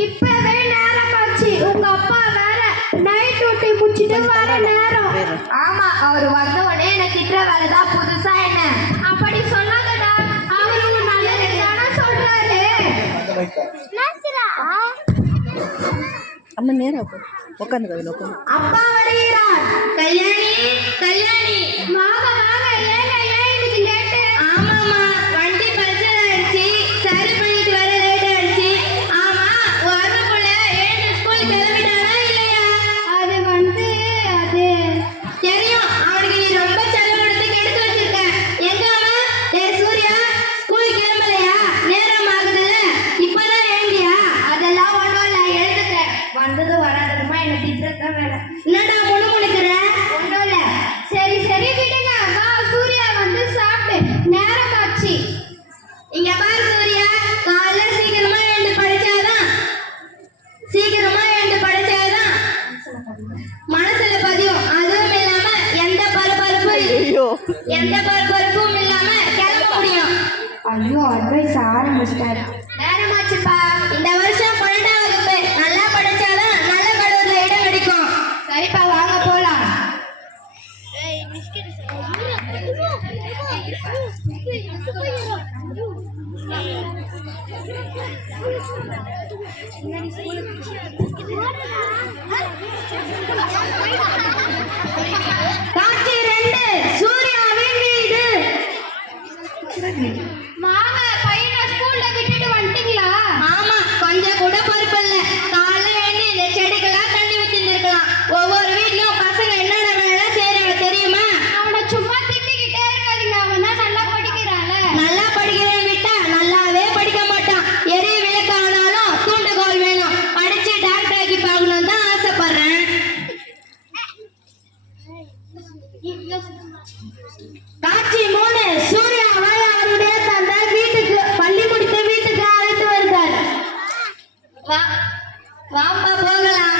இப்பவே நேரம் ஆச்சு. உங்க அப்பா வேற நைட் டியூட்டி முடிச்சிட்டு வர நேரம். ஆமா, அவர் வந்த உடனே எனக்கு திட்டுற வேலை தான் புதுசா என்ன? அப்படி சொல்லாதடா, அவரு உன் நல்லதுக்கு தானே சொல்றாரு. அம்மா நேரா உட்காந்து உட்காந்து. அப்பா வருகிறார். கல்யாணி, கல்யாணி வாங்க வாங்க. ஏங்க ஏன் இன்னைக்கு லேட்டு? ஆமாம்மா, வண்டி பஞ்சர் ஆயிடுச்சு. சரி பண்ணிட்டு வர லேட் ஆயிடுச்சு. ஆமா, வரக்குள்ள ஏன் ஸ்கூல் கிளம்பிட்டானா இல்லையா? அது தெரியும். அவனுக்கு நீ ரொம்ப செல்லம் கொடுத்து கெடுத்து வச்சிருக்க. எங்க அவன்? சூர்யா, ஸ்கூல் கிளம்பலையா? நேரம் ஆகுதுல்ல, இப்பதான் ஏண்டியா? அதெல்லாம் ஒன்றும் இல்லை, எழுதுட்டேன். வந்தது வராததுமா என்ன திட்டுறதான் வேலை. என்னடா முணுமுணுக்கிற? ஒன்றும் இல்லை. சரி சரி விடுங்க. வா, சூர்யா வந்து சாப்பிட்டு நேரம் ஆச்சு. இங்க பாரு சூர்யா, காலைல சீக்கிரமா எழுந்து படிச்சாதான் மனசுல பதியும். அதுவும் இல்லாம எந்த பரபரப்பும் இல்லாம கிளம்ப முடியும். ஐயோ, அட்வைஸ் ஆரம்பிச்சிட்டாரு. நேரமாச்சுப்பா. இந்த வருஷம் 12ஆம் வகுப்பு நல்லா படிச்சாதான் நல்ல கடவுள்ல இடம் கிடைக்கும். சரிப்பா, வாங்க போலாம். காட்சி 2, சூர்யாவின் வீடு. வாங்க, பையனை ஸ்கூல்ல விட்டுட்டு வந்துட்டீங்களா? ஆமா, கொஞ்சம் கூட பொறுப்பு இல்ல. காலைல எழுந்து இந்த செடிக்கெல்லாம் தண்ணி ஊத்திட்டு இருக்கலாம். ஒவ்வொரு வீட்லயும் பசங்க என்னென்ன வேலை செய்யறாங்க தெரியுமா? அவனை சும்மா திட்டிக்கிட்டே இருக்காதீங்க. அவன் தான் நல்லா படிக்கிறான்ல. நல்லா படிக்கிறேன் விட்டா நல்லாவே படிக்க மாட்டான். எரிய விளக்கு ஆனாலும் தூண்டுகோல் வேணும். படிச்சு டாக்டர் ஆக்கி பார்க்கணும் தான் ஆசைப்படுறேன். காட்சி 3, சூர்யாவை அவருடைய தந்தை வீட்டுக்கு பள்ளி முடித்து வீட்டுக்கு அழைத்து வருகிறார். வாப்பா போகலாம்.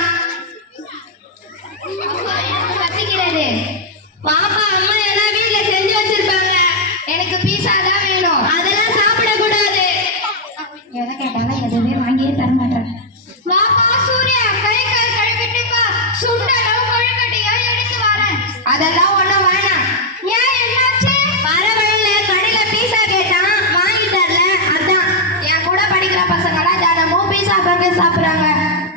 கத்திக்கிறது. வாப்பா, அம்மா எல்லாம் வீட்டுல செஞ்சு வச்சிருப்பாங்க. எனக்கு பீஸா தான் வேணும். அதெல்லாம் சாப்பிடக்கூடாது. எதை கேட்டாலும் எதுவுமே வாங்கியே தர மாட்டேன். வாப்பா சூர்யா, கை கால் கழுவிட்டு வா. சுண்டலும் கொழுக்கட்டையும் எடுத்து வரேன். அதெல்லாம் ஒண்ணும் வேணாம். ஏன், என்னாச்சு? வர வழியில கடையில பீஸா கேட்டான், வாங்கி தரல. அதான் என் கூட படிக்கிற பசங்களாம் தினமும் பீஸா பர்கர் சாப்பிடுறாங்க,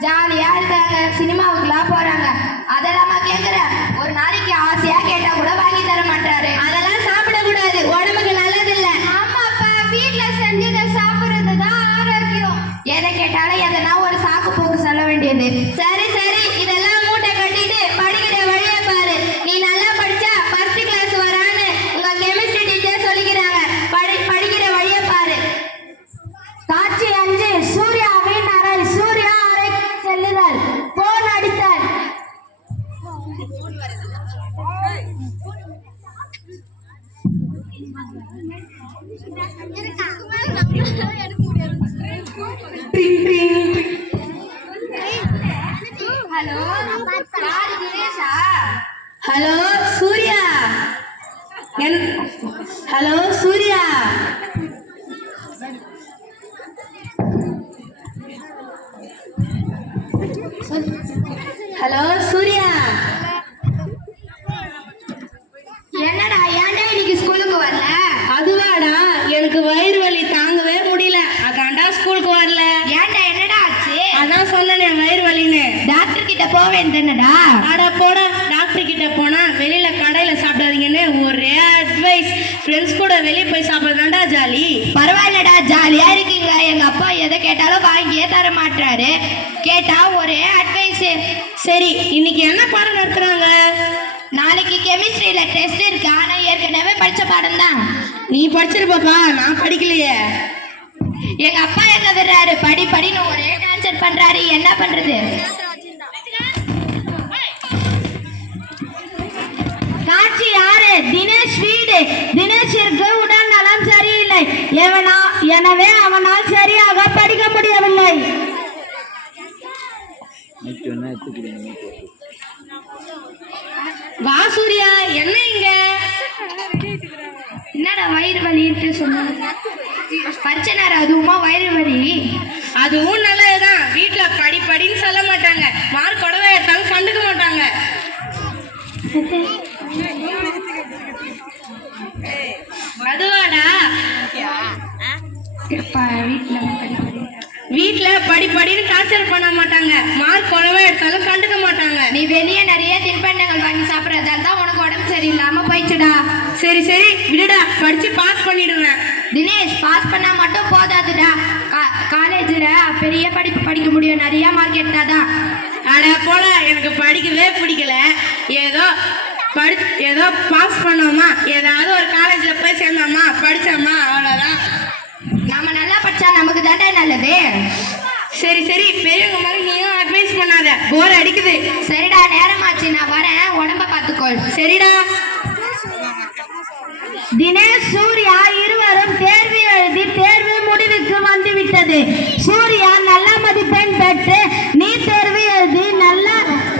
ஜாலியா இருக்காங்க, சினிமாவுக்குலாம் போறாங்க. அதெல்லாம் கேக்குற? ஒரு நாளைக்கு ஆசையா கேட்டா கூட வாங்கி தர மாட்டாரு. அதெல்லாம் சாப்பிடக்கூடாது, உடம்புக்கு நல்லது இல்ல. ஆமாப்பா, வீட்டுல செஞ்சதை சாப்பிடுறது தான் ஆரோக்கியம். எதை கேட்டாலும் எதனா ஒரு சாக்கு போக்கு சொல்ல வேண்டியது. சரி சரி, இதெல்லாம் மூட்டை கட்டிட்டு படிக்கிற வழியை பாரு. நீ நல்லா படிச்சா ஃபர்ஸ்ட் கிளாஸ் வரான்னு உங்க கெமிஸ்ட்ரி டீச்சர் சொல்லிக்கிறாங்க. படிக்கிற வழியை பாரு. காட்சி 5, சூர்யாவின் அறை. சூர்யா அறை செல்லுதல். போன் அடித்தார். ஹலோ, தினேஷா? Hello Surya. Hello Surya. Hello Surya. என்னடா, ஏன்டா இன்னைக்கு ஸ்கூலுக்கு வரல? அதுவாடா, எனக்கு வயிறு வலி தாங்கவே முடியல, அதான்டா ஸ்கூலுக்கு வரல. ஏன்டா, என்னடா ஆச்சு? அதான் சொன்னேனே வயிறு வலின்னு. டாக்டர் கிட்ட போக வேண்டியதுடா. அட போடா, டாக்டர் கிட்ட போனா வெளியில கடையில சாப்பிடாதீங்கன்னு ஒரே அட்வைஸ். ஃப்ரெண்ட்ஸ் கூட வெளியே போய் சாப்பிடுறதாண்டா ஜாலி. பரவாயில்லடா, ஜாலியா இருக்கீங்க. எங்க அப்பா எதை கேட்டாலும் வாங்கியே தர மாட்டாரு. கேட்டா ஒரே அட்வைஸ். சரி, இன்னைக்கு என்ன பாடம் நடத்துறாங்க? நாளைக்கு கெமிஸ்ட்ரியில டெஸ்ட் இருக்கு. ஆனா ஏற்கனவே படிச்ச பாடம் தான். நீ படிச்சிருப்பா, நான் படிக்கலையே. எங்க அப்பா எங்க விடுறாரு, படின்னு ஒரே டான்சர் பண்றாரு. என்ன பண்றது? காட்சி 6, தினேஷ் வீடு. தினேஷிற்கு உடல் நலம் சரியில்லை. எனவே அவனால் சரியாக படிக்க முடியவில்லை. வா சூர்யா, என்ன இங்க? என்னடா வயிறு வலின்னு சொன்ன? பச்சை நேரம் அதுவுமா வயிறு வலி? அதுவும் நல்லதுதான். வீட்டுல வீட்டுல படின்னு டார்ச்சர் பண்ண மாட்டாங்க. மார்க் குறைவா எடுத்தாலும் கண்டுக்க மாட்டாங்க. நீ வெளியே நிறைய தின்பண்டங்கள் வாங்கி சாப்பிடறதால தான் உனக்கு உடம்பு சரியில்லாம போயிடுச்சுடா. சரி சரி விடுடா, படிச்சு பாஸ் பண்ணிடுவேன். தினேஷ், பாஸ் பண்ணா மட்டும் போதாதுடா. காலேஜ்ல பெரிய படிப்பு படிக்க முடியும், நிறைய மார்க் எடுத்தாதான். அட போல, எனக்கு படிக்கவே பிடிக்கல. ஏதோ பாஸ் பண்ணோமா, ஏதாவது ஒரு காலேஜ்ல போய் சேர்ந்தோமா, படிச்சோமா, அவ்வளவுதான். நாம நல்லா படிச்சா நமக்கு தாண்டா நல்லது. சரி சரி, பெரியவங்க மாதிரி நீயும் அட்வைஸ் பண்ணாத, போர் அடிக்குது. சரிடா, நேரமாச்சு, நான் வரேன். உடம்ப பார்த்துக்கோள். சரிடா. தினேஷ், சூர்யா இருவரும் தேர்வு எழுதி தேர்வு முடிவுக்கு வந்துவிட்டது. சூர்யா நல்ல மதிப்பெண் பெற்று நீட் தேர்வு எழுதி நல்ல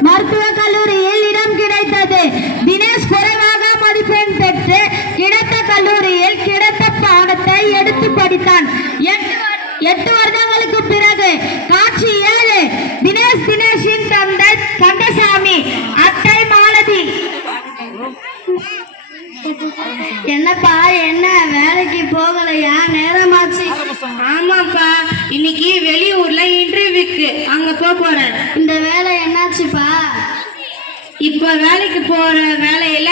மருத்துவக் கல்லூரியில் இடம் கிடைத்தது. தினேஷ் குறைவாக மதிப்பெண் பெற்று கிடைத்த கல்லூரியில் கிடைத்த பாடத்தை எடுத்து படித்தான். 8 வருடங்களுக்கு பிறகு. காட்சி 7. தினேஷின் தந்தை கந்தசாமி, அத்தை மாலதி. என்னப்பா, என்ன வேலைக்கு போகலையா? நேரமாச்சு. ஆமாப்பா, இன்னைக்கு வெளியூர்ல இன்டர்வியூக்கு அங்க போறேன். இந்த வேலை என்னாச்சுப்பா? இப்ப வேலைக்கு போற வேலையில